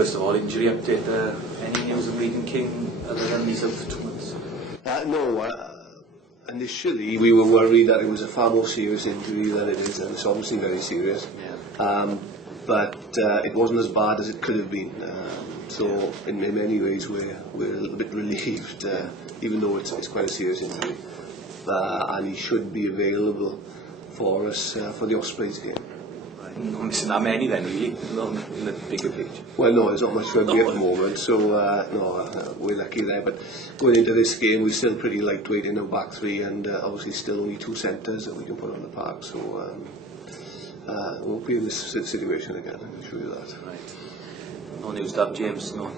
first of all, injury update. Any news of Regan King other than he's out for 2 months? No. Initially, we were worried that it was a far more serious injury than it is, and it's obviously very serious. Yeah. But it wasn't as bad as it could have been. So in many ways, we're a little bit relieved, even though it's quite a serious injury. And he should be available for us for the Ospreys game. Not missing that many then, really, in the bigger picture. Well, no, there's not much rugby at the moment, so no, we're lucky there. But going into this game, we're still pretty lightweight in our back three, and obviously still only 2 centres that we can put on the park. So we won't be in this situation again, I can assure you that. Right. No news, Dav James, no.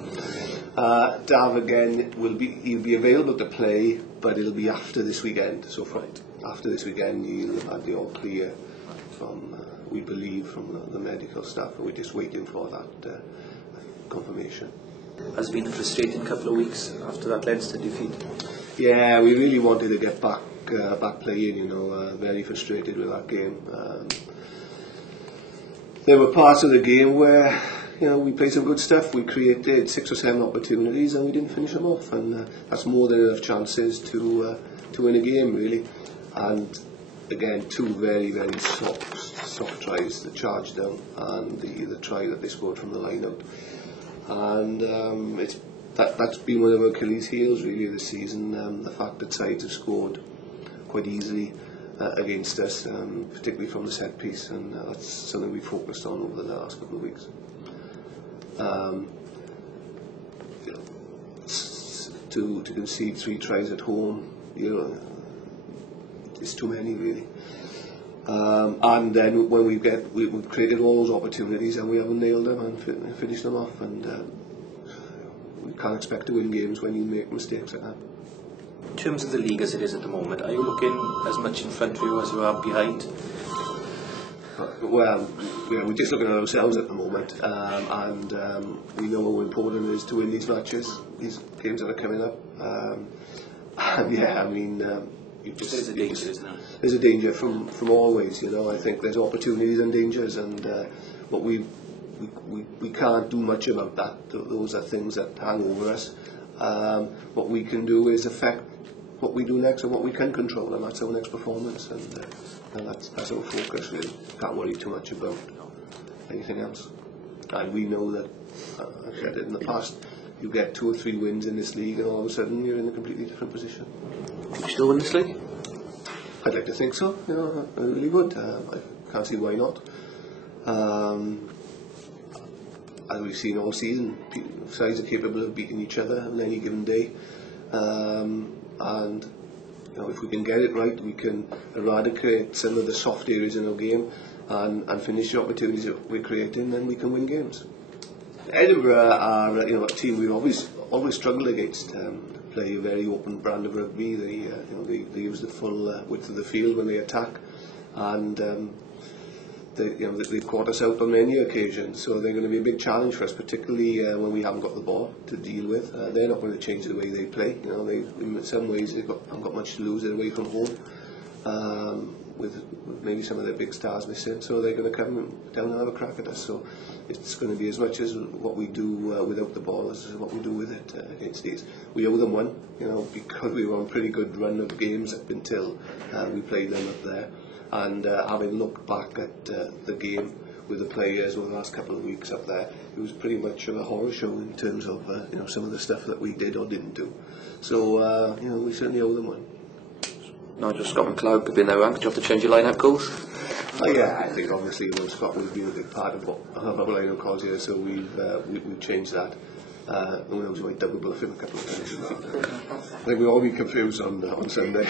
Dav again he'll be available to play, but it'll be after this weekend. So after this weekend, he'll have had the all clear from. We believe from the medical staff, and we're just waiting for that confirmation. Has been a frustrating couple of weeks after that Leinster defeat. Yeah, we really wanted to get back playing. Very frustrated with that game. There were parts of the game where we played some good stuff. We created 6 or 7 opportunities, and we didn't finish them off. And that's more than enough chances to win a game, really. And again, 2 very, very soft tries, the charge down and the try that they scored from the line out. And that's been one of our Achilles' heels really this season, the fact that sides have scored quite easily against us, particularly from the set piece, and that's something we focused on over the last couple of weeks. To concede 3 tries at home, it's too many really. And then when we've created all those opportunities and we haven't nailed them and finished them off, and we can't expect to win games when you make mistakes like that. In terms of the league as it is at the moment, are you looking as much in front of you as you are behind? Well, we're just looking at ourselves at the moment, and we know how important it is to win these matches, these games that are coming up. There's a danger, isn't there? There's a danger from always. I think there's opportunities and dangers, and but we can't do much about that. Those are things that hang over us. What we can do is affect what we do next and what we can control, and that's our next performance, and that's our focus. We can't worry too much about anything else. And we know that, I've said it in the past, you get 2 or 3 wins in this league and all of a sudden you're in a completely different position. Can you still win this league? I'd like to think so, I really would. I can't see why not. As we've seen all season, sides are capable of beating each other on any given day. And if we can get it right, we can eradicate some of the soft areas in our game and finish the opportunities that we're creating, then we can win games. Edinburgh are a team we've always struggled against. Play a very open brand of rugby. They use the full width of the field when they attack, and they've caught us out on many occasions. So they're going to be a big challenge for us, particularly when we haven't got the ball to deal with. They're not going to change the way they play. In some ways haven't got much to lose. They're away from home, with maybe some of their big stars missing. So they're going to come down and have a crack at us. So it's going to be as much as what we do without the ball as what we do with it against these. We owe them one, because we were on a pretty good run of games up until we played them up there. And having looked back at the game with the players over the last couple of weeks up there, it was pretty much of a horror show in terms of some of the stuff that we did or didn't do. So we certainly owe them one. Nigel, Scott McLeod could be in their ranks. Do you have to change your line-up calls? Yeah, I think obviously Scott would be a big part of our line-up calls here, so we've changed that. Who knows, we might double bluff him a couple of times. I think we'll all be confused on Sunday.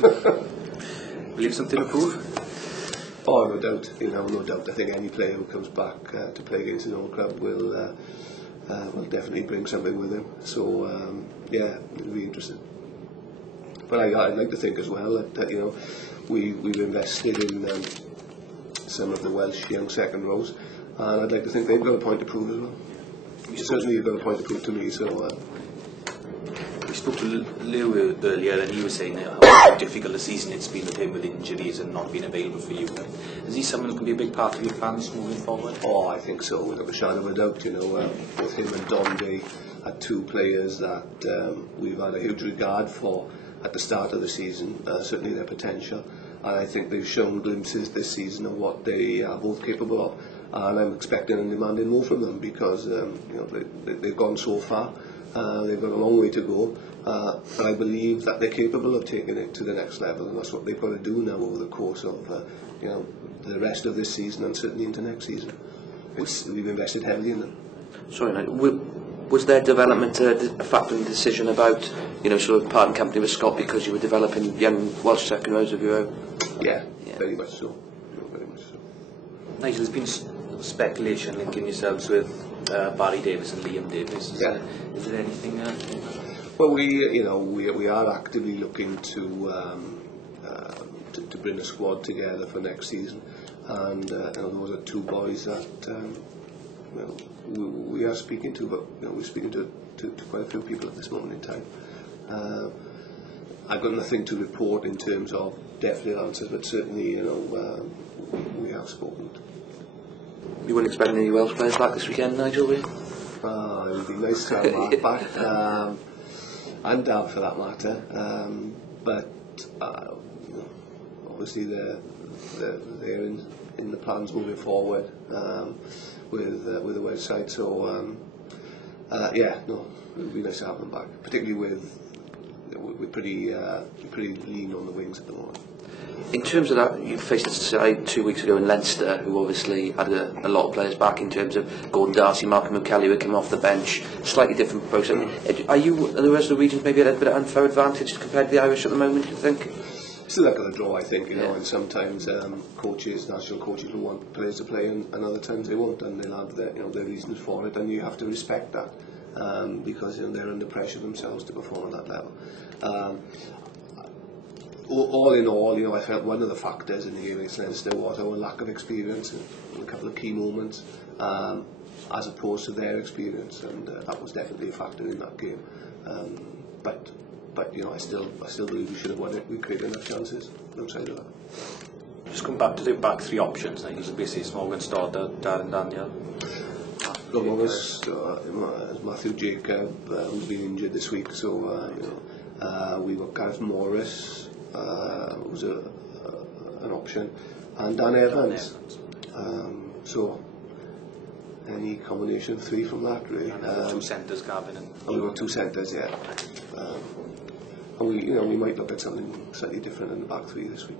Will you have something to prove? Oh, no doubt. No doubt. I think any player who comes back to play against an old club will definitely bring something with him. So it'll be interesting. But I'd like to think as well that we've invested in some of the Welsh young second rows, and I'd like to think they've got a point to prove as well. Certainly, you've got a point to prove to me. So. spoke to Lou earlier, and he was saying how difficult a season it's been with him with injuries and not being available for you. Is he someone who can be a big part of your plans moving forward? Oh, I think so, without a shadow of a doubt. Both him and Donde are two players that we've had a huge regard for at the start of the season, certainly their potential. And I think they've shown glimpses this season of what they are both capable of. And I'm expecting and demanding more from them because they've gone so far. They've got a long way to go, but I believe that they're capable of taking it to the next level, and that's what they've got to do now over the course of the rest of this season and certainly into next season. We've invested heavily in them. Sorry, Nigel, was their development a factor in the decision about sort of parting company with Scott because you were developing young Welsh second rows of your own? Yeah, very much so. Very much so. Nigel, there's been speculation linking yourselves with Barry Davies and Liam Davies. Is there anything? Well, we are actively looking to bring a squad together for next season, and those are two boys that we are speaking to, but we're speaking to quite a few people at this moment in time. I've got nothing to report in terms of definite answers, but certainly we have spoken. You wouldn't expect any Welsh players back this weekend, Nigel, will you? It would be nice to have Mark back, and Dan for that matter. But obviously they're in the plans moving forward with the website. So it would be nice to have them back, particularly we're pretty lean on the wings at the moment. In terms of that, you faced a side 2 weeks ago in Leinster, who obviously had a lot of players back in terms of Gordon Darcy, Malcolm O'Kelly, who came off the bench. Slightly different process. Are the rest of the regions maybe at a bit of unfair advantage compared to the Irish at the moment, do you think? Still luck of the draw, I think, and sometimes national coaches will want players to play, and other times they won't, and they'll have their reasons for it, and you have to respect that because they're under pressure themselves to perform at that level. All in all, I felt one of the factors in the game against Leinster was our lack of experience in a couple of key moments, as opposed to their experience, and that was definitely a factor in that game. But I still believe we should have won it. We created enough chances outside of that. Just come back to the back three options. Now, basically it's Morgan Stoddard, Darren Daniel. Matthew Jacob, who's been injured this week, so we've got Gareth Morris, who's an option, and Dan Evans. So any combination of three from that, really. And two centres, Gavin and. We've got two centres, yeah. And we might look at something slightly different in the back three this week.